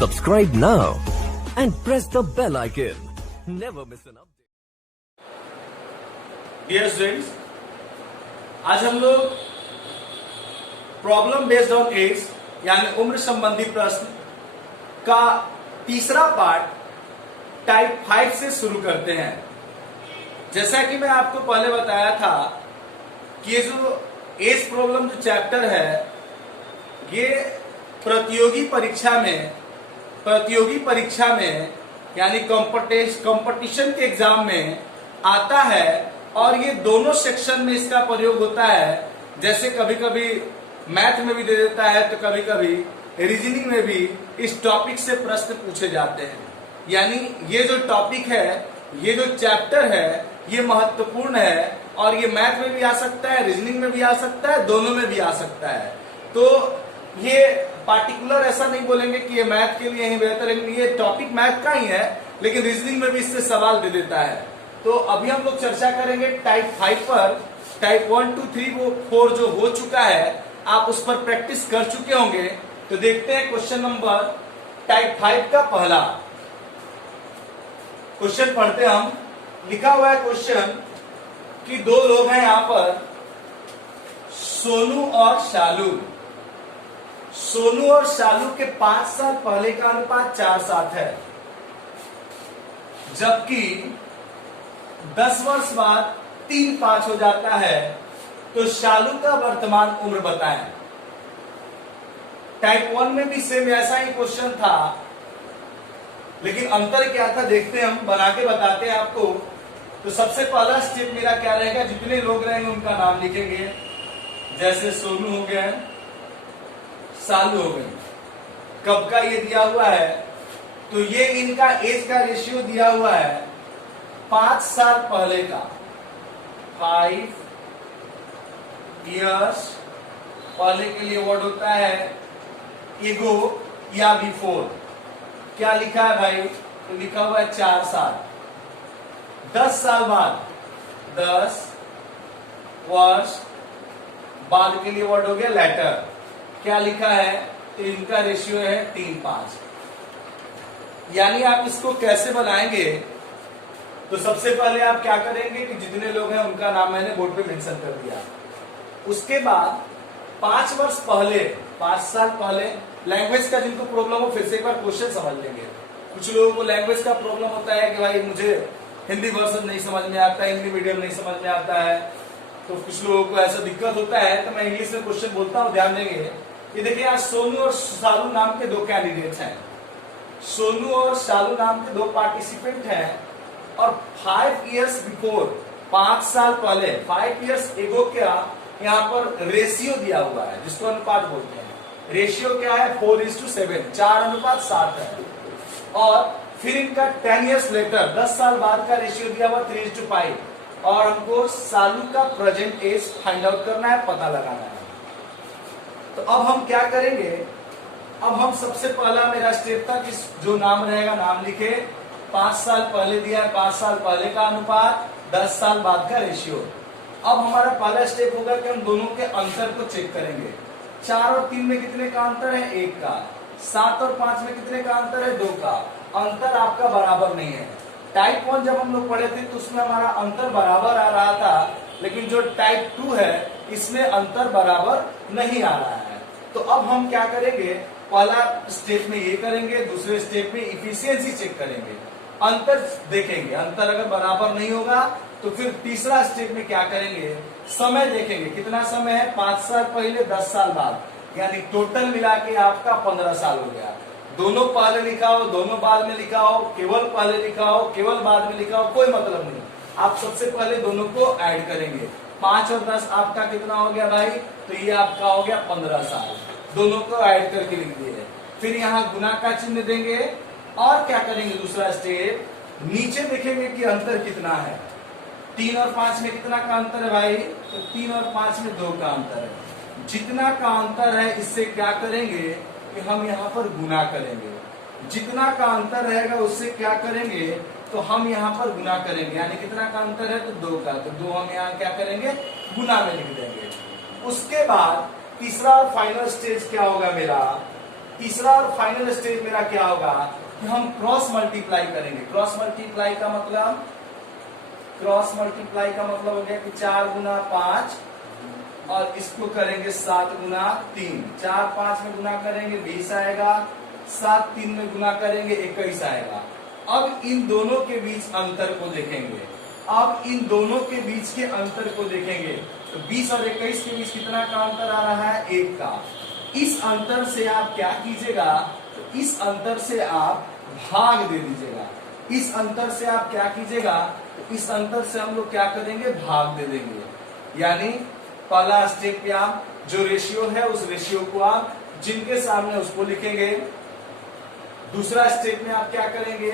Subscribe now and press the bell icon. Never miss an update. Dear students, आज हम लोग problem based on as यानी उम्र संबंधी प्रश्न का तीसरा पार्ट टाइप 5 से शुरू करते हैं। जैसा कि मैं आपको पहले बताया था कि ये जो एज प्रॉब्लम जो चैप्टर है ये प्रतियोगी परीक्षा में यानी कंपटीशन के एग्जाम में आता है और ये दोनों सेक्शन में इसका प्रयोग होता है। जैसे कभी कभी मैथ में भी दे देता है तो कभी कभी रीजनिंग में भी इस टॉपिक से प्रश्न पूछे जाते हैं। यानी ये जो टॉपिक है, ये जो चैप्टर है, ये महत्वपूर्ण है और ये मैथ में भी आ सकता है, रीजनिंग में भी आ सकता है, दोनों में भी आ सकता है। तो ये पार्टिकुलर ऐसा नहीं बोलेंगे कि ये मैथ के लिए ही बेहतर है, ये टॉपिक मैथ का ही है, लेकिन रीजनिंग में भी इससे सवाल दे देता है। तो अभी हम लोग चर्चा करेंगे टाइप 5 पर। टाइप 1, 2, 3, 4 जो हो चुका है, आप उस पर प्रैक्टिस कर चुके होंगे। तो देखते हैं क्वेश्चन नंबर टाइप 5 का पहला क्वेश्चन पढ़ते हम। लिखा हुआ है क्वेश्चन कि दो लोग हैं यहां पर, सोनू और शालू। सोनू और शालू के 5 साल पहले का अनुपात 4:7 है, जबकि 10 वर्ष बाद 3:5 हो जाता है। तो शालू का वर्तमान उम्र बताएं। टाइप 1 में भी सेम ऐसा ही क्वेश्चन था, लेकिन अंतर क्या था देखते हैं, हम बना के बताते हैं आपको। तो सबसे पहला स्टेप मेरा क्या रहेगा, जितने लोग रहेंगे उनका नाम लिखेंगे। जैसे सोनू हो गए, सालू हो गए। कब का ये दिया हुआ है, तो ये इनका एज का रेशियो दिया हुआ है 5 साल पहले का। 5 इयर्स पहले के लिए वर्ड होता है एगो या बिफोर। क्या लिखा है भाई, तो लिखा हुआ है 4 साल। 10 साल बाद 10 वर्ष बाद के लिए वर्ड हो गया लेटर। क्या लिखा है, तो इनका रेशियो है 3:5। यानी आप इसको कैसे बनाएंगे, तो सबसे पहले आप क्या करेंगे कि जितने लोग हैं उनका नाम मैंने बोर्ड पे मेंशन कर दिया। उसके बाद 5 वर्ष पहले, 5 साल पहले, लैंग्वेज का जिनको प्रॉब्लम हो फिर से एक बार क्वेश्चन समझ लेंगे। कुछ लोगों को लैंग्वेज का प्रॉब्लम होता है कि भाई मुझे हिंदी वर्जन नहीं समझ में आता है, हिंदी मीडियम नहीं समझ में आता है। तो कुछ लोगों को ऐसा दिक्कत होता है, तो मैं इंग्लिश में क्वेश्चन बोलता हूँ, ध्यान देंगे। ये देखिए, आज सोनू और शालू नाम के 2 कैंडिडेट्स हैं। सोनू और शालू नाम के 2 पार्टिसिपेंट हैं और 5 इयर्स बिफोर, 5 साल पहले, 5 इयर्स एगो क्या यहाँ पर रेशियो दिया हुआ है, जिसको अनुपात बोलते हैं। रेशियो क्या है, 4:7, 4:7 है। और फिर इनका 10 इयर्स लेटर, 10 साल बाद का रेशियो दिया हुआ 3:5। और हमको सालू का प्रेजेंट एज फाइंड आउट करना है, पता लगाना है। तो अब हम क्या करेंगे, अब हम सबसे पहला मेरा स्टेप था कि जो नाम रहेगा नाम लिखे। 5 साल पहले दिया है, 5 साल पहले का अनुपात, 10 साल बाद का रेशियो। अब हमारा पहला स्टेप होगा कि हम दोनों के अंतर को चेक करेंगे। 4 और 3 में कितने का अंतर है, 1 का। 7 और 5 में कितने का अंतर है, 2 का। अंतर आपका बराबर नहीं है। टाइप 1 जब हम लोग पढ़े थे तो उसमें हमारा अंतर बराबर आ रहा था, लेकिन जो टाइप 2 है इसमें अंतर बराबर नहीं आ रहा है। तो अब हम क्या करेंगे, पहला स्टेप में ये करेंगे, दूसरे स्टेप में इफिशियंसी चेक करेंगे, अंतर देखेंगे। अंतर अगर बराबर नहीं होगा तो फिर तीसरा स्टेप में क्या करेंगे, समय देखेंगे, कितना समय है, 5 साल पहले, 10 साल बाद, यानी टोटल मिला के आपका 15 साल हो गया। दोनों पहले लिखा हो, दोनों बाद में लिखा हो, केवल पहले लिखा हो, केवल बाद में लिखा हो, कोई मतलब नहीं। आप सबसे पहले दोनों को ऐड करेंगे। 5 और 10 आपका कितना हो गया भाई, तो ये आपका हो गया 15 साल। दोनों को ऐड करके लिख दिए। फिर यहाँ गुना का चिन्ह देंगे और क्या करेंगे, दूसरा स्टेप, नीचे देखेंगे कि अंतर कितना है। 3 और 5 में कितना का अंतर है भाई, तो 3 और 5 में 2 का अंतर है। जितना का अंतर है इससे क्या करेंगे कि हम यहाँ पर गुना करेंगे। जितना का अंतर रहेगा उससे क्या करेंगे, तो हम यहाँ पर गुना करेंगे। यानी कितना का अंतर है, तो 2 का, तो 2 हम यहाँ क्या करेंगे, गुना में लिख देंगे। उसके बाद तीसरा और फाइनल स्टेज क्या होगा मेरा, तीसरा और फाइनल स्टेज मेरा क्या होगा कि हम क्रॉस मल्टीप्लाई करेंगे। क्रॉस मल्टीप्लाई का मतलब हो गया कि 4 गुना 5 और इसको करेंगे 7 गुना 3। 4 5 में गुना करेंगे 20 आएगा, 7 3 में गुना करेंगे 21 आएगा। अब इन दोनों के बीच अंतर को देखेंगे। तो 20 और 21 के बीच कितना का अंतर आ रहा है? 1 का। इस अंतर से आप क्या कीजिएगा, तो इस अंतर से आप भाग दे दीजिएगा। इस अंतर से आप क्या कीजिएगा, तो इस अंतर से हम लोग क्या करेंगे, भाग दे देंगे। यानी पहला स्टेप पे आप जो रेशियो है उस रेशियो को आप जिनके सामने उसको लिखेंगे। दूसरा स्टेप में आप क्या करेंगे,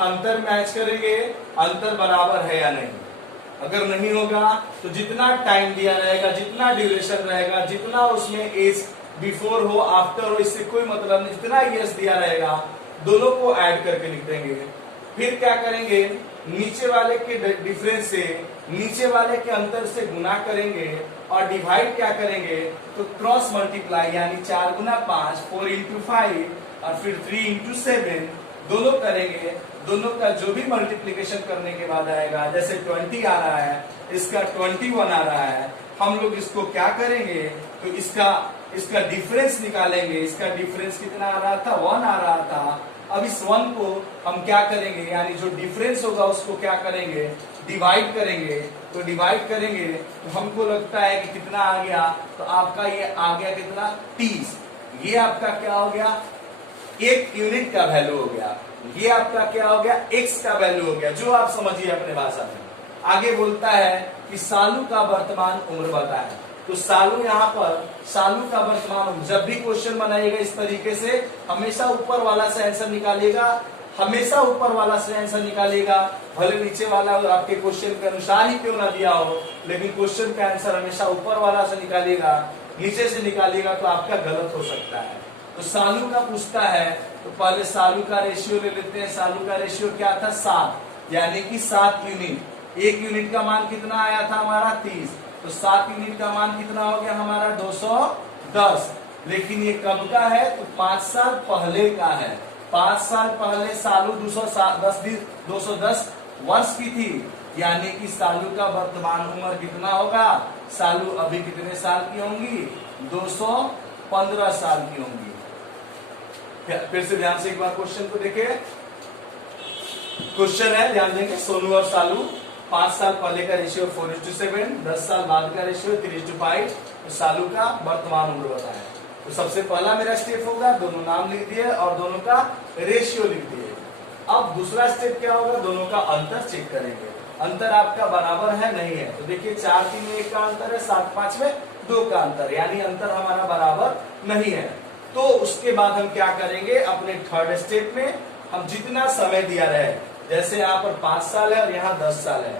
अंतर मैच करेंगे, अंतर बराबर है या नहीं। अगर नहीं होगा तो जितना टाइम दिया रहेगा, जितना ड्यूरेशन रहेगा, जितना उसमें एज बिफोर हो आफ्टर हो इससे कोई मतलब नहीं, जितना ईयर्स दिया रहेगा दोनों को ऐड करके लिख देंगे। फिर क्या करेंगे, नीचे वाले के डिफरेंस से नीचे वाले के अंतर से गुना करेंगे और डिवाइड क्या करेंगे, तो क्रॉस मल्टीप्लाई यानी 4 गुना 5 4 इंटू 5 और फिर 3 इंटू 7 दोनों करेंगे। दोनों का जो भी मल्टीप्लीकेशन करने के बाद आएगा, जैसे 20 आ रहा है, इसका 21 आ रहा है, हम लोग इसको क्या करेंगे, तो इसका डिफरेंस निकालेंगे। इसका डिफरेंस कितना आ रहा था, 1 आ रहा था। अब इस 1 को हम क्या करेंगे, यानी जो डिफरेंस होगा उसको क्या करेंगे, डिवाइड करेंगे। तो डिवाइड करेंगे तो हमको लगता है कि कितना आ गया, तो आपका ये आ गया कितना, 30। ये आपका क्या हो गया, 1 यूनिट का वैल्यू हो गया। ये आपका क्या हो गया, x का वैल्यू हो गया, जो आप समझिए अपने भाषा में। आगे बोलता है कि सालू का वर्तमान उम्र बताएं। तो सालू यहाँ पर सालू का वर्तमान उम्र, जब भी क्वेश्चन बनाइएगा इस तरीके से हमेशा ऊपर वाला से आंसर निकालिएगा, हमेशा ऊपर वाला से आंसर निकालिएगा। भले नीचे वाला आपके क्वेश्चन के अनुसार ही क्यों ना दिया हो, लेकिन क्वेश्चन का आंसर हमेशा ऊपर वाला से निकालिएगा, नीचे से निकालिएगा तो आपका गलत हो सकता है। तो सालू का पूछता है तो पहले सालू का रेशियो ले लेते हैं। सालू का रेशियो क्या था, 7, यानी कि 7 यूनिट। 1 यूनिट का मान कितना आया था हमारा, 30। तो 7 यूनिट का मान कितना हो गया हमारा, 210। लेकिन ये कब का है, तो 5 साल पहले का है। 5 साल पहले सालू 210 वर्ष की थी, यानी कि सालू का वर्तमान उम्र कितना होगा, सालू अभी कितने साल की होंगी, 215 साल की होंगी। फिर से ध्यान से एक बार क्वेश्चन को देखें। क्वेश्चन है, ध्यान देंगे, सोनू और सालू 5 साल पहले का रेशियो 4:7, 10 साल बाद का रेशियो 3:5। तो सालू का वर्तमान उम्र बताएं। तो सबसे पहला मेरा स्टेप होगा, दोनों नाम लिख दिए और दोनों का रेशियो लिख दिए। अब दूसरा स्टेप क्या होगा, दोनों का अंतर चेक करेंगे। अंतर आपका बराबर है नहीं है, तो देखिए 4 3 में 1 का अंतर है, 7 5 में 2 का अंतर, यानी अंतर हमारा बराबर नहीं है। तो उसके बाद हम क्या करेंगे, अपने थर्ड स्टेप में हम जितना समय दिया रहे, जैसे यहाँ पर 5 साल है और यहाँ 10 साल है,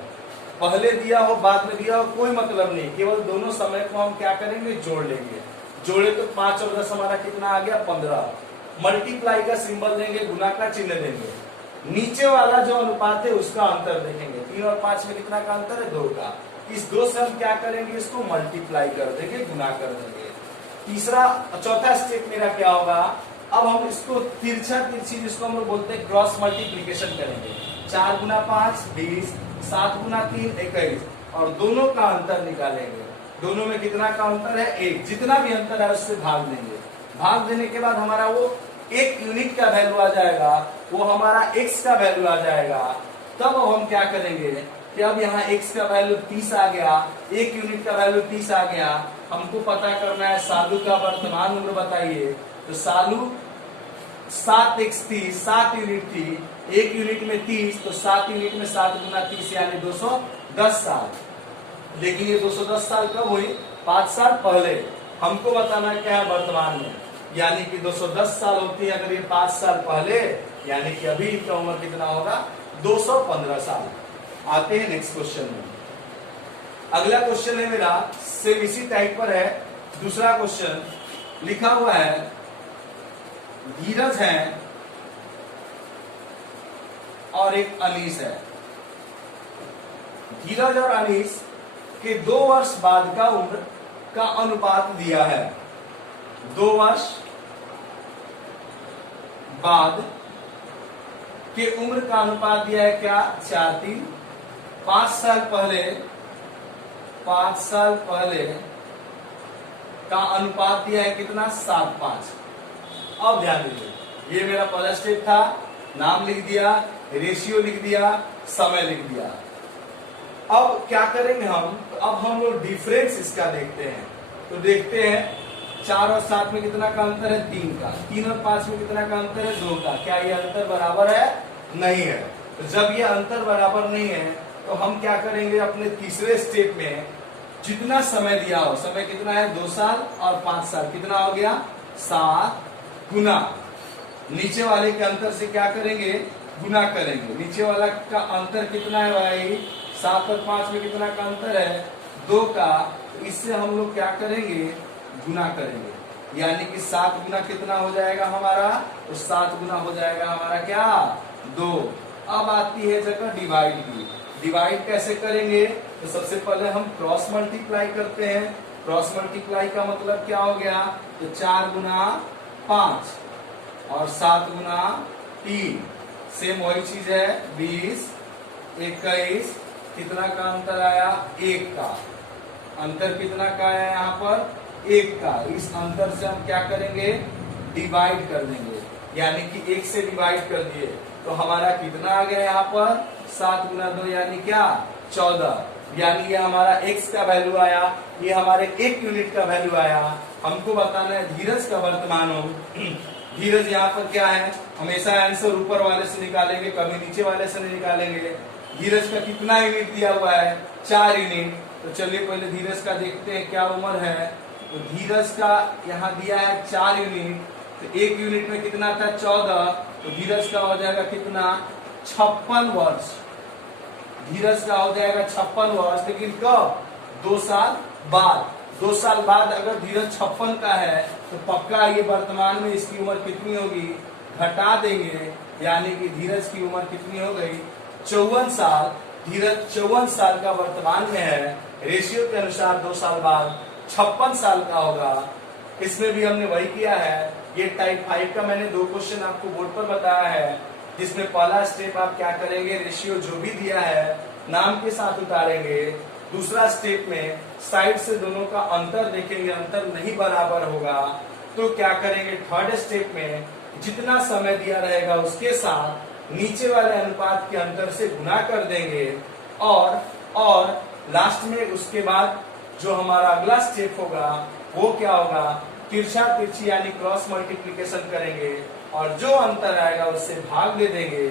पहले दिया हो बाद में दिया हो कोई मतलब नहीं, केवल दोनों समय को हम क्या करेंगे, जोड़ लेंगे। जोड़े तो 5 और 10 हमारा कितना आ गया, 15। मल्टीप्लाई का सिंबल देंगे, गुना का चिन्ह देंगे। नीचे वाला जो अनुपात है उसका अंतर देखेंगे। 3 और 5 में कितना का अंतर है, 2 का। इस 2 से हम क्या करेंगे, इसको मल्टीप्लाई कर देंगे, गुना कर देंगे। चौथा स्टेप मेरा क्या होगा, अब हम इसको तिरछी जिसको हम लोग बोलते हैं क्रॉस मल्टीप्लीकेशन करेंगे। 4 गुना 5 20, 7 गुना 3 21 और दोनों का अंतर निकालेंगे। दोनों में कितना का अंतर है, 1। जितना भी अंतर है उससे भाग देंगे। भाग देने के बाद हमारा वो 1 यूनिट का वैल्यू आ जाएगा, वो हमारा x का वैल्यू आ जाएगा। तब हम क्या करेंगे कि अब यहाँ x का वैल्यू 30 आ गया, 1 यूनिट का वैल्यू 30 आ गया। हमको पता करना है सालू का वर्तमान उम्र बताइए। तो सालू 7x थी, 7 यूनिट थी, 1 यूनिट में 30, तो 7 यूनिट में 7 गुना 30 यानी 210 साल। लेकिन ये 210 साल कब हुई, 5 साल पहले। हमको बताना क्या है, वर्तमान में, यानी कि 210 साल होती है अगर ये 5 साल पहले, यानी कि अभी इनका उम्र कितना होगा, 215 साल। आते हैं नेक्स्ट क्वेश्चन में। अगला क्वेश्चन है मेरा सेम इसी टाइप पर है। दूसरा क्वेश्चन लिखा हुआ है, धीरज है और एक अनीस है। धीरज और अनीस के 2 वर्ष बाद का उम्र का अनुपात दिया है। 2 वर्ष बाद के उम्र का अनुपात दिया है क्या 4:3। 5 साल पहले का अनुपात दिया है कितना 7:5। अब ध्यान दीजिए, ये मेरा पहला स्टेप था, नाम लिख दिया, रेशियो लिख दिया, समय लिख दिया। अब क्या करेंगे हम, तो अब हम लोग डिफरेंस इसका देखते हैं। तो देखते हैं 4 और 7 में कितना का अंतर है 3 का, 3 और 5 में कितना का अंतर है 2 का। क्या ये अंतर बराबर है? नहीं है। तो जब ये अंतर बराबर नहीं है तो हम क्या करेंगे, अपने तीसरे स्टेप में जितना समय दिया हो, समय कितना है 2 साल और 5 साल, कितना हो गया 7 गुना नीचे वाले के अंतर से क्या करेंगे, गुना करेंगे। नीचे वाला का अंतर कितना है भाई 7 और 5 में कितना का अंतर है 2 का। तो इससे हम लोग क्या करेंगे, गुना करेंगे, यानी कि 7 गुना कितना हो जाएगा हमारा, तो 7 गुना हो जाएगा हमारा क्या 2। अब आती है जगह डिवाइड की। डिवाइड कैसे करेंगे, तो सबसे पहले हम क्रॉस मल्टीप्लाई करते हैं। क्रॉस मल्टीप्लाई का मतलब क्या हो गया, तो 4 गुना 5 और 7 गुना 3, सेम वही चीज है 20, 21, कितना का अंतर आया 1 का। अंतर कितना का आया यहाँ पर 1 का। इस अंतर से हम क्या करेंगे, डिवाइड कर देंगे, यानी कि 1 से डिवाइड कर दिए तो हमारा कितना आ गया यहाँ पर 7 गुना 2 यानी क्या 14। यानी ये हमारा x का वैल्यू आया, ये हमारे 1 यूनिट का वैल्यू आया। हमको बताना है धीरज का वर्तमान हो। धीरज यहाँ पर क्या है, हमेशा आंसर ऊपर वाले से निकालेंगे, कभी नीचे वाले से नहीं निकालेंगे। धीरज का कितना यूनिट दिया हुआ है 4 यूनिट। तो चलिए पहले धीरज का देखते हैं क्या उम्र है। तो धीरज का यहाँ दिया है 4 यूनिट, तो 1 यूनिट में कितना था 14, तो धीरज का हो जाएगा कितना 56 वर्ष। धीरज का हो जाएगा 56 वर्ष, लेकिन कब 2 साल बाद। 2 साल बाद अगर धीरज 56 का है तो पक्का ये वर्तमान में इसकी उम्र कितनी होगी, घटा देंगे, यानी कि धीरज की उम्र कितनी हो गई 54 साल। धीरज 54 साल का वर्तमान में है, रेशियो के अनुसार 2 साल बाद 56 साल का होगा। इसमें भी हमने वही किया है। ये टाइप 5 का मैंने 2 क्वेश्चन आपको बोर्ड पर बताया है, जिसमें पहला स्टेप आप क्या करेंगे, रेशियो जो भी दिया है नाम के साथ उतारेंगे। दूसरा स्टेप में साइड से दोनों का अंतर देखेंगे, अंतर नहीं बराबर होगा तो क्या करेंगे, थर्ड स्टेप में जितना समय दिया रहेगा उसके साथ नीचे वाले अनुपात के अंतर से गुना कर देंगे। और लास्ट में उसके बाद जो हमारा अगला स्टेप होगा वो क्या होगा, तिरछा तिरछी यानी क्रॉस मल्टीप्लिकेशन करेंगे और जो अंतर आएगा उससे भाग दे देंगे।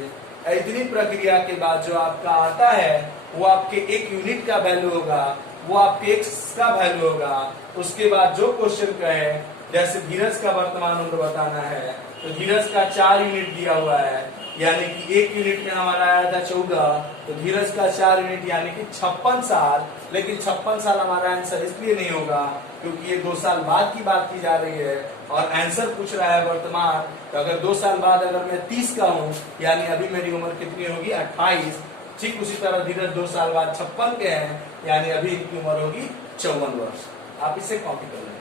इतनी प्रक्रिया के बाद जो आपका आता है वो आपके 1 यूनिट का वैल्यू होगा, वो आपके x का वैल्यू होगा। उसके बाद जो क्वेश्चन कहे, जैसे धीरज का वर्तमान उम्र बताना है तो धीरज का 4 यूनिट दिया हुआ है, यानी कि 1 यूनिट में हमारा आया था 14, तो धीरज का 4 यूनिट यानी कि 56 साल। लेकिन 56 साल हमारा आंसर इसलिए नहीं होगा क्योंकि ये 2 साल बाद की बात की जा रही है और आंसर पूछ रहा है वर्तमान। तो अगर 2 साल बाद अगर मैं 30 का हूँ, यानी अभी मेरी उम्र कितनी होगी 28। ठीक उसी तरह धीरज 2 साल बाद 56 के हैं, यानी अभी इनकी उम्र होगी 54 वर्ष। आप इसे कॉपी कर लें।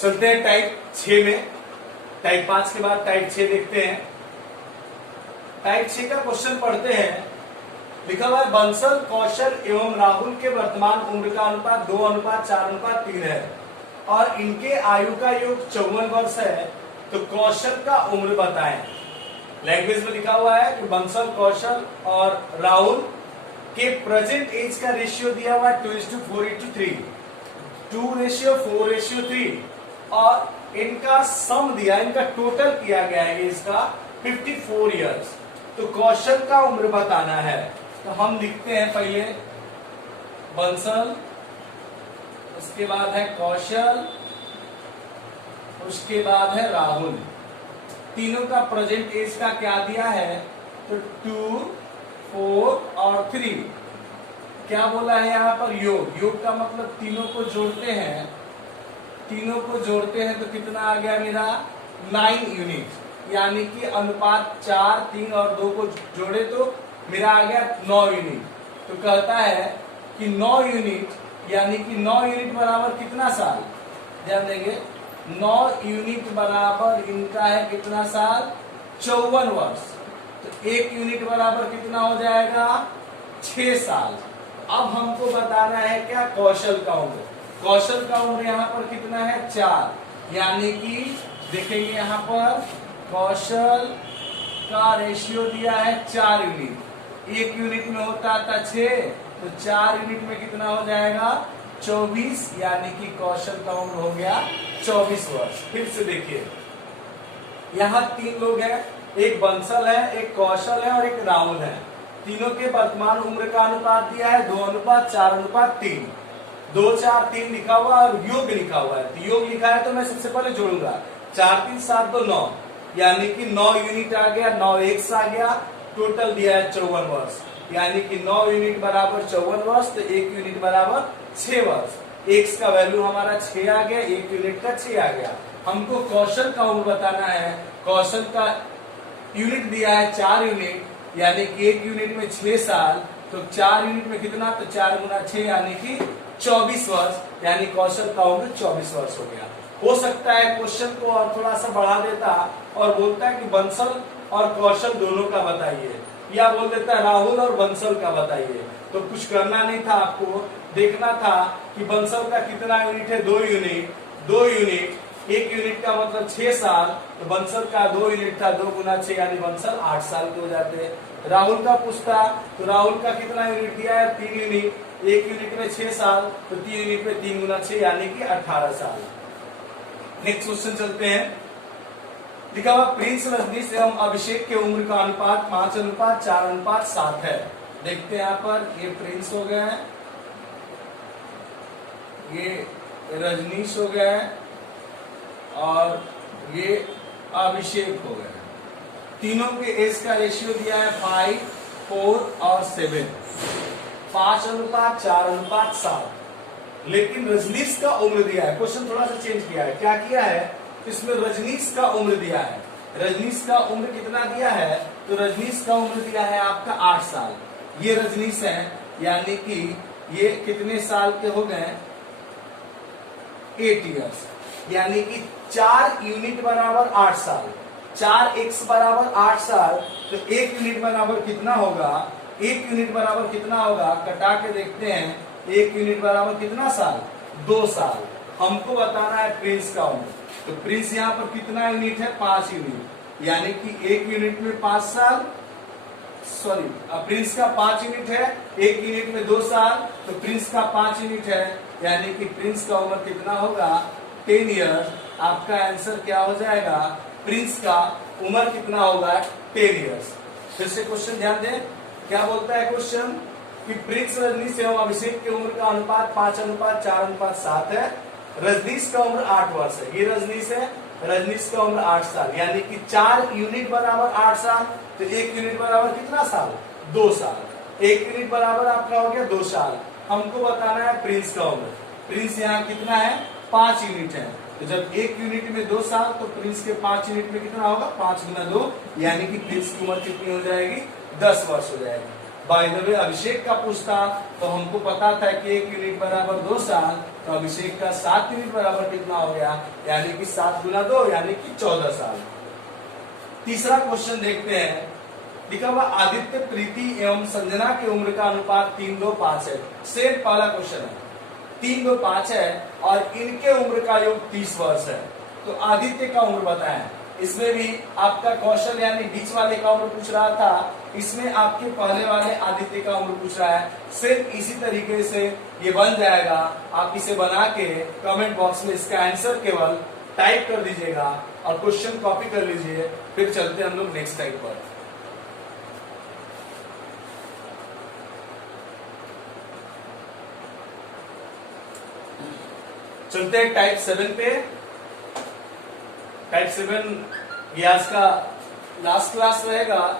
चलते हैं टाइप 6 में। टाइप 5 के बाद टाइप 6 देखते हैं। टाइप 6 का क्वेश्चन पढ़ते हैं। लिखा हुआ है बंसल, कौशल एवं राहुल के वर्तमान उम्र का अनुपात 2:4:3 है और इनके आयु का योग 54 वर्ष है। तो कौशल का उम्र बताएं। लैंग्वेज में लिखा हुआ है कि बंसल, कौशल और राहुल के प्रेजेंट एज का रेशियो दिया हुआ है 2:4:3, 2:4:3 और इनका सम दिया, इनका टोटल किया गया है इसका 54 इयर्स। तो कौशल का उम्र बताना है। तो हम लिखते हैं पहले बंसल, उसके बाद है कौशल, उसके बाद है राहुल। तीनों का प्रेजेंट एज का क्या दिया है, तो 2, 4 और 3। क्या बोला है यहाँ पर योग। योग का मतलब तीनों को जोड़ते हैं, तीनों को जोड़ते हैं तो कितना आ गया मेरा 9 यूनिट, यानी कि अनुपात 4, 3 और 2 को जोड़े तो मेरा आ गया 9 यूनिट। तो कहता है कि 9 यूनिट, यानी कि 9 यूनिट बराबर कितना साल, ध्यान देंगे 9 यूनिट बराबर इनका है कितना साल, 54 वर्ष। तो 1 यूनिट बराबर कितना हो जाएगा, 6 साल। अब हमको बताना है क्या, कौशल का उम्र। कौशल का उम्र यहाँ पर कितना है, 4, यानी कि देखेंगे यहाँ पर कौशल का रेशियो दिया है 4 यूनिट। 1 यूनिट में होता था 6, तो 4 यूनिट में कितना हो जाएगा, 24, यानी कि कौशल का उम्र हो गया 24 वर्ष। फिर से देखिए यहाँ 3 लोग हैं, एक बंसल है, एक कौशल है और एक राहुल है। तीनों के वर्तमान उम्र का अनुपात दिया है 2:4:3। 2, 4, 3 लिखा हुआ और योग लिखा हुआ है। तो योग लिखा है तो मैं सबसे पहले जोड़ूंगा 4, 3, 7, 2, 9, यानी कि 9 यूनिट आ गया, 9 एक्स आ गया, टोटल दिया है 54 वर्ष, यानी कि 9 यूनिट बराबर 54 वर्ष, तो 1 यूनिट बराबर 6 वर्ष। एक्स का वैल्यू हमारा 6 आ गया, 1 यूनिट का 6 आ गया। हमको कौशल का उम्र बताना है। कौशल का यूनिट दिया है 4 यूनिट, यानी कि 1 यूनिट में 6 साल, तो 4 यूनिट में कितना, तो 4 गुना 6 यानी कि 24 वर्ष, यानी कौशल का उम्र 24 वर्ष हो गया। हो सकता है क्वेश्चन को और थोड़ा सा बढ़ा देता और बोलता है कि बंसल और कौशल दोनों का बताइए, या बोल देता है राहुल और बंसल का बताइए। तो कुछ करना नहीं था, आपको देखना था कि बंसल का कितना यूनिट है, 2 यूनिट। 2 यूनिट, 1 यूनिट का मतलब 6 साल, तो बंसल का 2 यूनिट था, 2 गुना 6 यानी बंसल 8 साल के हो जाते। राहुल का पूछता तो राहुल का कितना यूनिट दिया है, 3 यूनिट। 1 यूनिट में 6 साल, तो 3 यूनिट में 3 गुना 6 यानी कि 18 साल। नेक्स्ट क्वेश्चन चलते हैं। लिखा हुआ प्रिंस, रजनीश एवं अभिषेक के उम्र का अनुपात 5:4:7 है। देखते हैं यहाँ पर, ये प्रिंस हो गया है, ये रजनीश हो गया है और ये अभिषेक हो गया है। तीनों के एज का रेशियो दिया है 5, 4 और 7, 5:4:7। लेकिन रजनीश का उम्र दिया है, क्वेश्चन थोड़ा सा चेंज किया है। क्या किया है, इसमें रजनीश का उम्र दिया है। रजनीश का उम्र कितना दिया है, तो रजनीश का उम्र दिया है आपका 8 साल। ये रजनीश है, यानी कि ये कितने साल के हो गए, 8 इयर्स, यानी कि 4 यूनिट बराबर 8 साल। 4x बराबर 8 साल, तो 1 यूनिट बराबर कितना होगा, 1 यूनिट बराबर कितना होगा, कटा के देखते हैं। 1 यूनिट बराबर कितना साल, 2 साल। हमको बताना है प्रिंस का उम्र, तो प्रिंस यहाँ पर कितना यूनिट है, 5 यूनिट, यानी कि 1 यूनिट में 5 साल, सॉरी प्रिंस का 5 यूनिट है, 1 यूनिट में 2 साल, तो प्रिंस का 5 यूनिट है, यानी कि प्रिंस का उम्र कितना होगा, 10 ईयर्स। आपका आंसर क्या हो जाएगा, प्रिंस का उम्र कितना होगा, 10 ईयर्स। फिर से क्वेश्चन ध्यान दें, क्या बोलता है क्वेश्चन कि प्रिंस, रजनीश एवं अभिषेक के उम्र का अनुपात 5:4:7 है। रजनीश का उम्र 8 वर्ष है, ये रजनीश है, रजनीश का उम्र 8 साल, यानी कि 4 यूनिट बराबर 8 साल, तो 1 यूनिट बराबर कितना साल, 2 साल। 1 यूनिट बराबर आपका हो गया 2 साल। हमको बताना है प्रिंस का उम्र। प्रिंस यहाँ कितना है, 5 यूनिट है, तो जब 1 यूनिट में 2 साल, तो प्रिंस के 5 यूनिट में कितना होगा, 5 गुना 2, यानी कि प्रिंस की उम्र कितनी हो जाएगी, 10 वर्ष हो जाएगी। बाय द वे अभिषेक का पूछता तो हमको पता था कि 1 यूनिट बराबर 2 साल, तो अभिषेक का 7 यूनिट बराबर कितना हो गया, यानी कि 7 गुना 2 यानी कि 14 साल। तीसरा क्वेश्चन देखते हैं। लिखा हुआ आदित्य, प्रीति एवं संजना के उम्र का अनुपात 3:2:5 है। सेम पहला क्वेश्चन है, 3:2:5 है और इनके उम्र का योग 30 वर्ष है। तो आदित्य का उम्र बताएं। इसमें भी आपका कौशल यानी बीच वाले का उम्र पूछ रहा था, इसमें आपके पहले वाले आदित्य का उम्र पूछ रहा है। सिर्फ इसी तरीके से ये बन जाएगा। आप इसे बना के कमेंट बॉक्स में इसका आंसर केवल टाइप कर दीजिएगा और क्वेश्चन कॉपी कर लीजिए। फिर चलते हैं हम लोग नेक्स्ट टाइप पर। चलते हैं टाइप 7 पे। टाइप 7 ये आज का लास्ट क्लास रहेगा।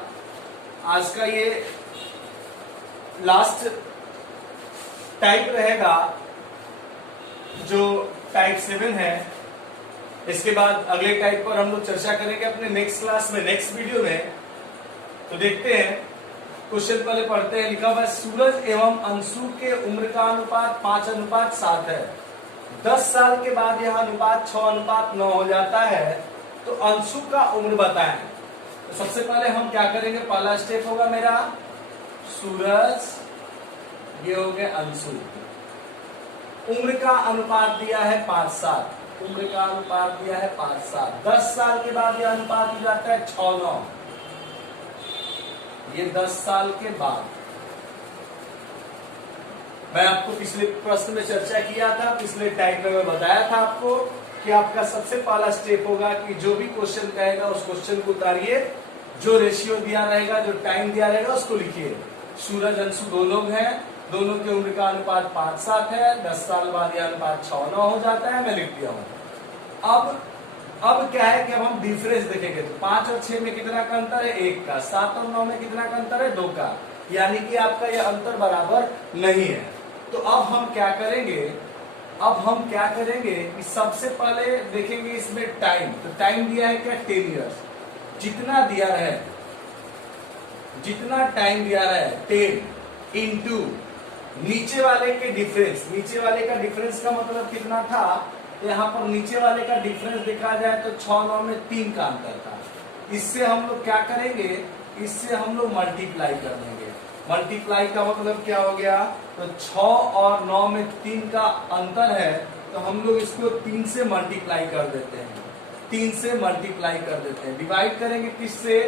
आज का ये लास्ट टाइप रहेगा जो टाइप 7 है। इसके बाद अगले टाइप पर हम लोग चर्चा करेंगे अपने नेक्स्ट क्लास में, नेक्स्ट वीडियो में। तो देखते हैं क्वेश्चन पहले पढ़ते हैं। लिखा हुआ है सूरज एवं अंशु के उम्र का अनुपात 5:7 है। 10 साल के बाद यह अनुपात 6:9 हो जाता है, तो अंशु का उम्र बताएं। तो सबसे पहले हम क्या करेंगे, पहला स्टेप होगा मेरा सूरज, ये हो गया अंशु। उम्र का अनुपात दिया है 5:7, उम्र का अनुपात दिया है 5:7। 10 साल के बाद यह अनुपात हो जाता है 6:9, ये 10 साल के बाद। मैं आपको पिछले प्रश्न में चर्चा किया था, पिछले टाइप में मैं बताया था आपको कि आपका सबसे पहला स्टेप होगा कि जो भी क्वेश्चन कहेगा उस क्वेश्चन को उतारिए, जो रेशियो दिया रहेगा, जो टाइम दिया रहेगा उसको लिखिए। सूरज अंशु 2 लोग हैं, दोनों के उम्र का अनुपात 5:7 है। 10 साल बाद यह अनुपात 6:9 हो जाता है, मैं लिख दिया हूं। अब क्या है कि अब हम डिफरेंस देखेंगे, तो 5 और 6 में कितना का अंतर है, 1 का। 7 और 9 में कितना का अंतर है, 2 का। यानी कि आपका यह अंतर बराबर नहीं है। तो अब हम क्या करेंगे, कि सबसे पहले देखेंगे इसमें टाइम। तो टाइम दिया है क्या, 10 ईयर्स। जितना टाइम दिया है 10 इंटू नीचे वाले के डिफरेंस। नीचे वाले का डिफरेंस का मतलब कितना था, यहाँ पर नीचे वाले का डिफरेंस देखा जाए तो 6-9 में 3 का अंतर था। इससे हम लोग क्या करेंगे, इससे हम लोग मल्टीप्लाई कर देंगे। मल्टीप्लाई का मतलब क्या हो गया, तो 6 और 9 में 3 का अंतर है, तो हम लोग इसको 3 से मल्टीप्लाई कर देते हैं। 3 से मल्टीप्लाई कर देते हैं। डिवाइड करेंगे किससे,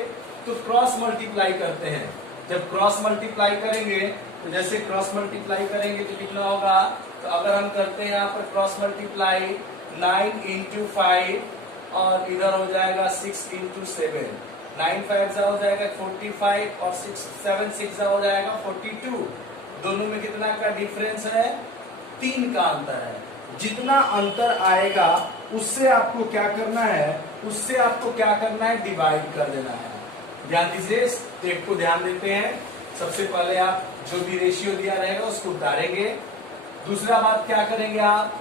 तो क्रॉस मल्टीप्लाई करते हैं। जब क्रॉस मल्टीप्लाई करेंगे, तो जैसे क्रॉस मल्टीप्लाई करेंगे तो कितना होगा, तो अगर हम करते हैं यहाँ पर क्रॉस मल्टीप्लाई 9 इंटू 5 और इधर हो जाएगा 6 इंटू 7। 9 5 हो जाएगा 45 और 7 6 हो जाएगा 42। दोनों में कितना का डिफरेंस है, 3 का अंतर है। जितना अंतर आएगा उससे आपको क्या करना है, डिवाइड कर देना है। ध्यान दीजिए, स्टेप को ध्यान देते हैं। सबसे पहले आप जो भी रेशियो दिया रहेगा उसको उतारेंगे। दूसरा बात क्या करेंगे, आप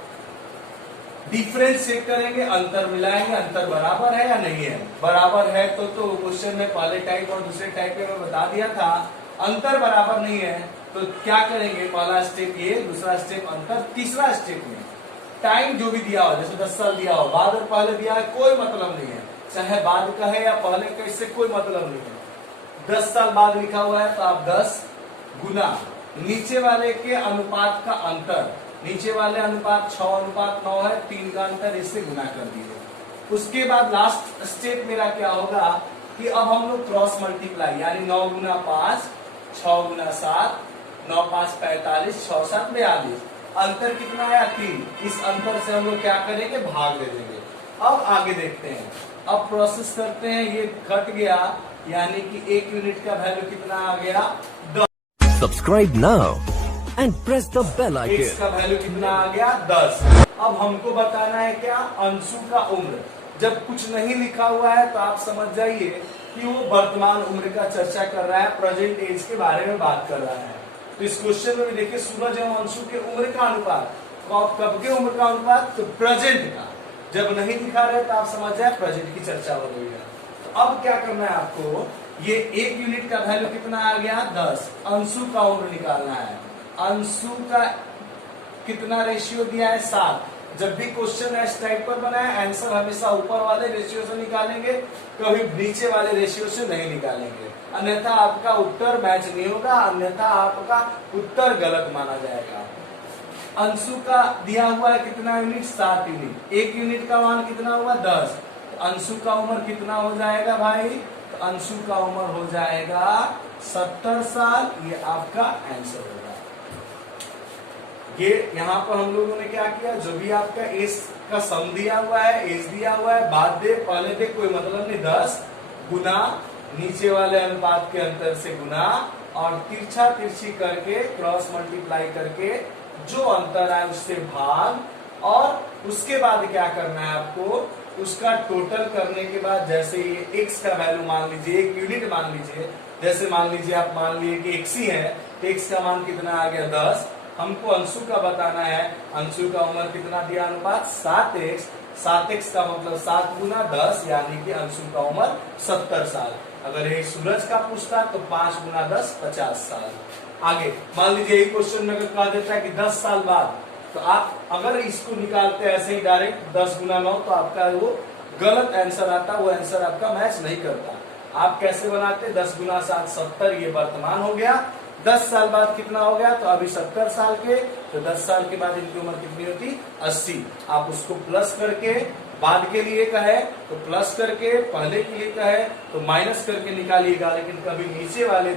डिफरेंस चेक करेंगे, अंतर मिलाएंगे, अंतर बराबर है या नहीं है। बराबर है तो क्वेश्चन में पहले टाइप और दूसरे टाइप में मैं बता दिया था। अंतर बराबर नहीं है तो क्या करेंगे, पहला स्टेप ये, दूसरा स्टेप अंतर, तीसरा स्टेप में टाइम जो भी दिया हो, जैसे 10 साल दिया हो, बाद और पहले दिया है, कोई मतलब नहीं है, चाहे बाद का है या पहले का, इससे कोई मतलब नहीं है। 10 साल बाद लिखा हुआ है तो आप 10 गुना नीचे वाले के अनुपात का अंतर, नीचे वाले अनुपात 6:9 है, 3 का अंतर, इससे गुना कर दीजिए। उसके बाद लास्ट स्टेप मेरा क्या होगा कि अब हम लोग क्रॉस मल्टीप्लाई, यानी 9 गुना 5, 6 गुना 7, 9 5 45, 6 7 42। अंतर कितना आया, 3। इस अंतर से हम लोग क्या करेंगे, भाग दे देंगे। अब आगे देखते हैं, अब प्रोसेस करते हैं। ये घट गया, यानी कि 1 यूनिट का वैल्यू कितना आ गया, 10। Subscribe now and press the bell icon. x का वैल्यू कितना आ गया, 10। अब हमको बताना है क्या, अंशु का उम्र। जब कुछ नहीं लिखा हुआ है तो आप समझ जाइए कि वो वर्तमान उम्र का चर्चा कर रहा है, प्रेजेंट एज के बारे में बात कर रहा है। तो इस क्वेश्चन में भी देखिए, सूरज एवं अंशु के उम्र का अनुपात, कब के उम्र का अनुपात, तो प्रेजेंट का। जब नहीं लिखा रहे तो आप समझ जाए प्रेजेंट की चर्चा हो रही है। तो अब क्या करना है आपको, ये 1 यूनिट का वैल्यू कितना आ गया, 10। अंशु का उम्र निकालना है। अंशु का कितना रेशियो दिया है, 7। जब भी क्वेश्चन इस टाइप पर बना है, आंसर हमेशा ऊपर वाले रेशियो से निकालेंगे, कभी नीचे वाले रेशियो से नहीं निकालेंगे, अन्यथा आपका उत्तर मैच नहीं होगा, अन्यथा आपका उत्तर गलत माना जाएगा। अंशु का दिया हुआ है कितना यूनिट, 7 यूनिट। 1 यूनिट का मान कितना हुआ, 10। तो अंशु का उम्र कितना हो जाएगा भाई, तो अंशु का उम्र हो जाएगा 70 साल। ये आपका आंसर होगा। ये यहाँ पर हम लोगों ने क्या किया, जो भी आपका एज का सम दिया हुआ है, एज दिया हुआ है, बाद दे पहले दे, कोई मतलब नहीं, 10 गुना नीचे वाले अनुपात के अंतर से गुना और तिरछा तिरछी करके क्रॉस मल्टीप्लाई करके जो अंतर है उससे भाग, और उसके बाद क्या करना है आपको, उसका टोटल करने के बाद, जैसे ये x का वैल्यू मान लीजिए, 1 यूनिट मान लीजिए, जैसे मान लीजिए आप मान लिए कि x ही है, तो x का मान कितना आ गया, 10। हमको अंशु का बताना है, अंशु का उम्र कितना दिया अनुपात, 7x। 7x का मतलब 7 गुना 10, यानी कि अंशु का उम्र 70 साल। अगर ये सूरज का पूछता तो 5 गुना 10 50 साल। आगे मान लीजिए यही क्वेश्चन में अगर कहा देता है कि 10 साल बाद, तो आप अगर इसको निकालते हैं ऐसे ही डायरेक्ट 10 गुना 9 तो आपका वो गलत आंसर आता, वो आंसर आपका मैच नहीं करता। आप कैसे बनाते, 10 गुना 7 70, ये वर्तमान हो गया। 10 साल बाद कितना हो गया, तो अभी 70 साल के, तो 10 साल के बाद इनकी उम्र कितनी होती 80। आप उसको प्लस करके बाद के लिए कहे तो प्लस करके, पहले के लिए कहे तो माइनस करके निकालिएगा, लेकिन कभी नीचे वाले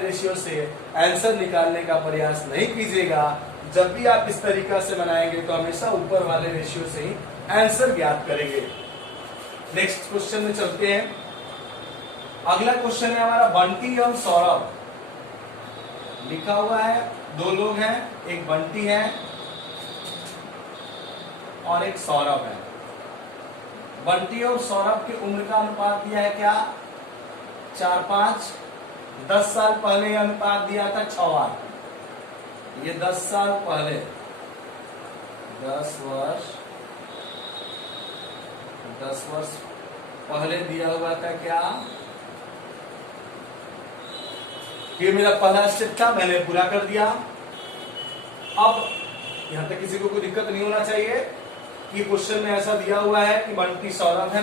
रेशियो से आंसर निकालने का प्रयास नहीं कीजिएगा। जब भी आप इस तरीका से बनाएंगे तो हमेशा ऊपर वाले रेशियो से ही आंसर ज्ञात करेंगे। नेक्स्ट क्वेश्चन में चलते हैं। अगला क्वेश्चन है हमारा बंटी और सौरभ। लिखा हुआ है 2 लोग हैं, एक बंटी है और एक सौरभ है। बंटी और सौरभ की उम्र का अनुपात दिया है क्या 4-5। 10 साल पहले यह अनुपात दिया था 6-8। ये 10 साल पहले 10 वर्ष पहले दिया हुआ था क्या, ये मेरा पहला स्टेप था, मैंने पूरा कर दिया। अब यहां तक किसी को कोई दिक्कत नहीं होना चाहिए कि क्वेश्चन में ऐसा दिया हुआ है कि बंटी सौरभ है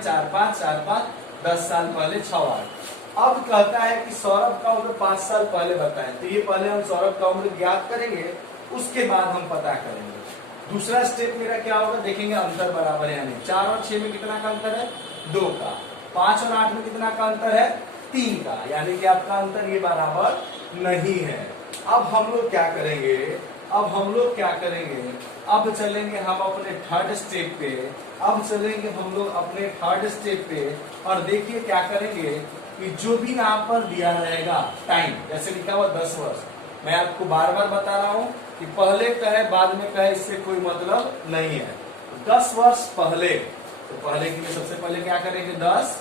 4-5 10 साल पहले 6-8। अब कहता है कि सौरभ का उम्र 5 साल पहले बताएं, तो ये पहले हम सौरभ का उम्र ज्ञात करेंगे, उसके बाद हम पता करेंगे। दूसरा स्टेप मेरा क्या होगा, देखेंगे अंतर बराबर है यानी 4 और 6 में कितना का अंतर है 2 का, 5 और 8 में कितना का अंतर है 3 का, यानी कि आपका अंतर ये बराबर नहीं है। अब हम लोग क्या करेंगे, अब चलेंगे हम अपने थर्ड स्टेप पे, और देखिए क्या करेंगे कि जो भी यहाँ पर दिया रहेगा टाइम, जैसे लिखा हुआ 10 वर्ष, मैं आपको बार बार बता रहा हूँ कि पहले कहे बाद में कहे इससे कोई मतलब नहीं है। 10 वर्ष पहले, तो पहले के लिए सबसे पहले क्या करेंगे 10,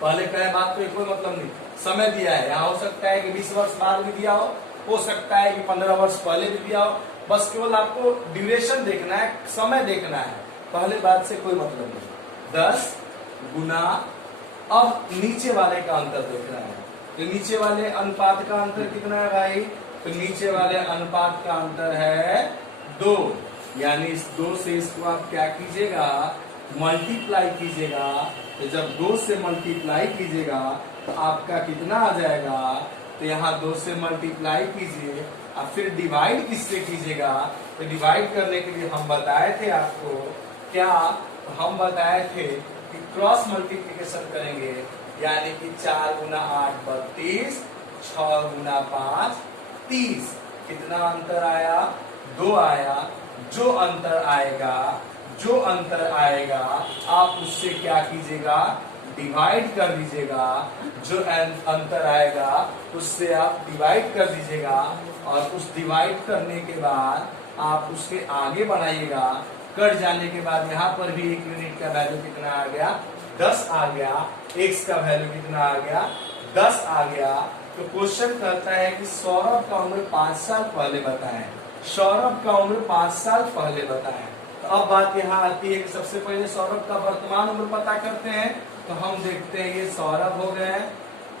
पहले कहे बाद कोई मतलब नहीं, समय दिया है, यहाँ हो सकता है कि 20 वर्ष बाद भी दिया हो सकता है कि 15 वर्ष पहले भी दिया हो, बस केवल आपको ड्यूरेशन देखना है, समय देखना है, पहले बाद से कोई मतलब नहीं। 10 गुना, अब नीचे वाले का अंतर देखना है, तो नीचे वाले अनुपात का अंतर कितना है भाई, तो नीचे वाले अनुपात का अंतर है 2, यानी इस 2 से इसको आप क्या कीजिएगा मल्टीप्लाई कीजिएगा, तो जब 2 से मल्टीप्लाई कीजिएगा तो आपका कितना आ जाएगा, तो यहाँ 2 से मल्टीप्लाई कीजिए, अब फिर डिवाइड किससे कीजिएगा, तो डिवाइड करने के लिए हम बताए थे आपको क्या, हम बताए थे कि क्रॉस मल्टीप्लिकेशन करेंगे, यानी कि 4 गुना 8 32, 6 गुना 5 30, कितना अंतर आया 2 आया। जो अंतर आएगा आप उससे क्या कीजिएगा डिवाइड कर दीजिएगा, जो अंतर आएगा उससे आप डिवाइड कर दीजिएगा, और उस डिवाइड करने के बाद आप उसके आगे बढ़ाइएगा, कट जाने के बाद यहाँ पर भी एक यूनिट का वैल्यू कितना आ गया 10 आ गया, x का वैल्यू कितना आ गया 10 आ गया। तो क्वेश्चन कहता है कि सौरभ का उम्र 5 साल पहले बताएं, सौरभ का उम्र 5 साल पहले बताएं। तो अब बात यहाँ आती है कि सबसे पहले सौरभ का वर्तमान उम्र पता करते हैं, तो हम देखते हैं ये सौरभ हो गए,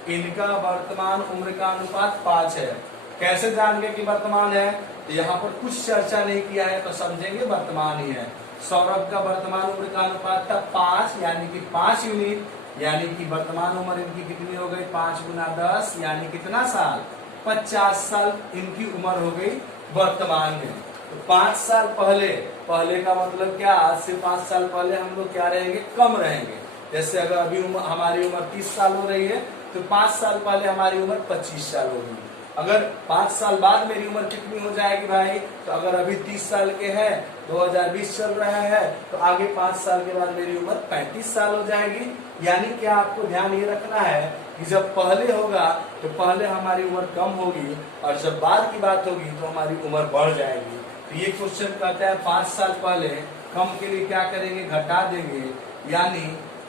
इनका वर्तमान उम्र का अनुपात 5 है। कैसे जान गए कि वर्तमान है, तो यहाँ पर कुछ चर्चा नहीं किया है तो समझेंगे वर्तमान ही है। सौरभ का वर्तमान उम्र का अनुपात था 5, यानी कि 5 यूनिट, यानी कि वर्तमान उम्र इनकी कितनी हो गई 5 गुना 10, यानी कितना साल 50 साल इनकी उम्र हो गई वर्तमान में। तो 5 साल पहले, पहले का मतलब क्या, आज से 5 साल पहले हम लोग क्या रहेंगे कम रहेंगे। जैसे अगर अभी हमारी उम्र 30 साल हो रही है तो 5 साल पहले हमारी उम्र 25 साल होगी। अगर 5 साल बाद मेरी उम्र कितनी हो जाएगी भाई, तो अगर अभी 30 साल के हैं 2020 चल रहा है तो आगे 5 साल के बाद मेरी उम्र 35 साल हो जाएगी। यानी कि आपको ध्यान ये रखना है कि जब पहले होगा तो पहले हमारी उम्र कम होगी, और जब बाद की बात होगी तो हमारी उम्र बढ़ जाएगी। तो ये क्वेश्चन कहता है 5 साल पहले, कम के लिए क्या करेंगे घटा देंगे,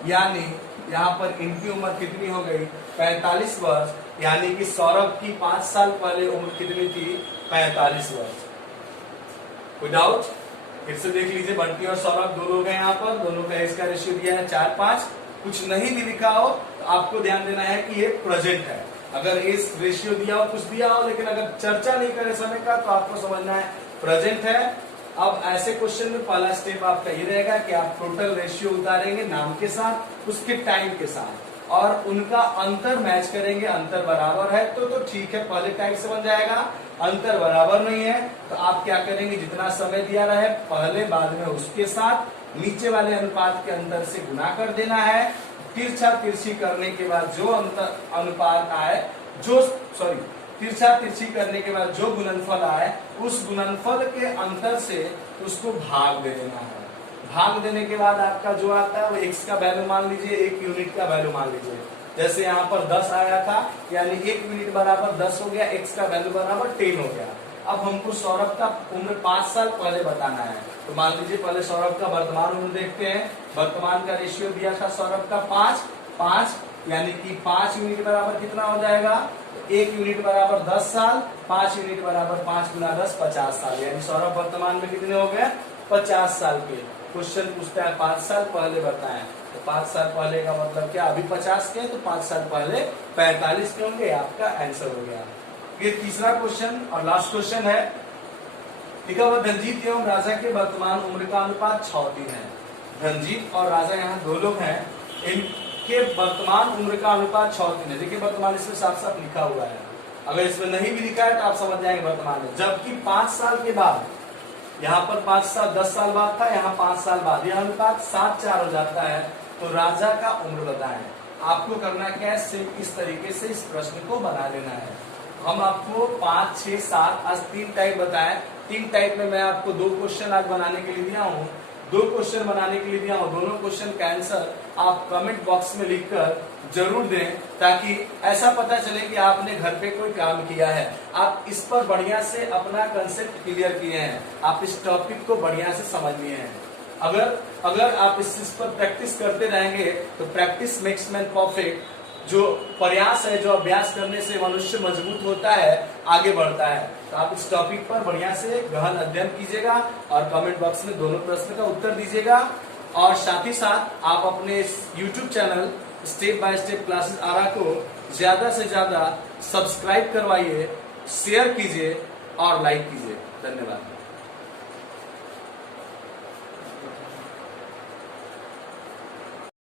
यानी यहाँ पर इनकी उम्र कितनी हो गई 45 वर्ष, यानी कि सौरभ की 5 साल पहले उम्र कितनी थी 45 वर्ष। कोई डाउट, फिर से देख लीजिए, बंटी और सौरभ दो लोग हैं यहाँ पर, दोनों का इसका रेशियो दिया है 4-5, कुछ नहीं भी लिखा हो तो आपको ध्यान देना है कि ये प्रेजेंट है। अगर इस रेशियो दिया हो, कुछ दिया हो, लेकिन अगर चर्चा नहीं करे समय का तो आपको समझना है प्रेजेंट है। अब ऐसे क्वेश्चन में पहला स्टेप आपका ये रहेगा कि आप टोटल रेशियो उतारेंगे नाम के साथ, उसके टाइम के साथ, और उनका अंतर मैच करेंगे। अंतर बराबर है तो ठीक है, पहले टाइप से बन जाएगा। अंतर बराबर नहीं है तो आप क्या करेंगे, जितना समय दिया रहे पहले बाद में उसके साथ नीचे वाले अनुपात के अंतर से गुना कर देना है। तिरछा तिरछी करने के बाद जो अनुपात आए, तिरछा तिरछी करने के बाद जो गुणनफल आए, उस गुणनफल के अंतर से उसको भाग दे देना है। भाग देने के बाद आपका जो आता है वो x का वैल्यू मान लीजिए, 1 यूनिट का वैल्यू मान लीजिए। जैसे यहाँ पर 10 आया था, यानी 1 यूनिट बराबर 10 हो गया, x का वैल्यू बराबर 10 हो गया। अब हमको सौरभ का उम्र 5 साल पहले बताना है, तो मान लीजिए पहले सौरभ का वर्तमान उम्र देखते हैं। वर्तमान का रेशियो दिया था सौरभ का 5, यानी कि 5 यूनिट बराबर कितना हो जाएगा, 1 यूनिट बराबर 10 साल, 5 यूनिट बराबर 5 गुना 10 50 साल, यानी सौरभ वर्तमान में कितने हो गए, 50 साल के। क्वेश्चन पूछता है 5 साल पहले बताएं, तो 5 साल पहले का मतलब क्या, अभी 50 के तो 5 साल पहले 45 के होंगे, आपका आंसर हो गया। ये तीसरा क्वेश्चन और लास्ट क्वेश्चन है। लिखा हुआ धनजीत एवं राजा के वर्तमान उम्र का अनुपात 6:3 है। धनजीत और राजा यहाँ दो लोग हैं, इनके वर्तमान उम्र का अनुपात 6:3 है। देखिए वर्तमान इसमें साफ साफ लिखा हुआ है, अगर इसमें नहीं भी लिखा है तो आप समझ जाएंगे वर्तमान में। जबकि 5 साल के बाद, यहाँ पर 5 साल 10 साल बाद था, यहाँ 5 साल बाद, यह अनुपात 7:4 हो जाता है। तो राजा का उम्र बताएं। आपको करना क्या है, सिर्फ इस तरीके से इस प्रश्न को बना लेना है। हम आपको 5, 6, 7 आज 3 टाइप बताएं। 3 टाइप में मैं आपको 2 क्वेश्चन आज बनाने के लिए दिया हूँ, 2 क्वेश्चन बनाने के लिए दिया हूँ। दोनों क्वेश्चन का आंसर आप कमेंट बॉक्स में लिखकर जरूर दें, ताकि ऐसा पता चले कि आपने घर पे कोई काम किया है, आप इस पर बढ़िया से अपना कंसेप्ट क्लियर किए हैं, आप इस टॉपिक को बढ़िया से समझ लिए हैं। अगर आप इस चीज पर प्रैक्टिस करते रहेंगे तो प्रैक्टिस मेक्स मैन परफेक्ट। जो प्रयास है, जो अभ्यास करने से मनुष्य मजबूत होता है, आगे बढ़ता है। तो आप इस टॉपिक पर बढ़िया से गहन अध्ययन कीजिएगा और कमेंट बॉक्स में दोनों प्रश्न का उत्तर दीजिएगा। और साथ ही साथ आप अपने YouTube channel step by step classes Arrah को ज्यादा से ज्यादा सब्सक्राइब करवाइए, शेयर कीजिए और लाइक कीजिए। धन्यवाद।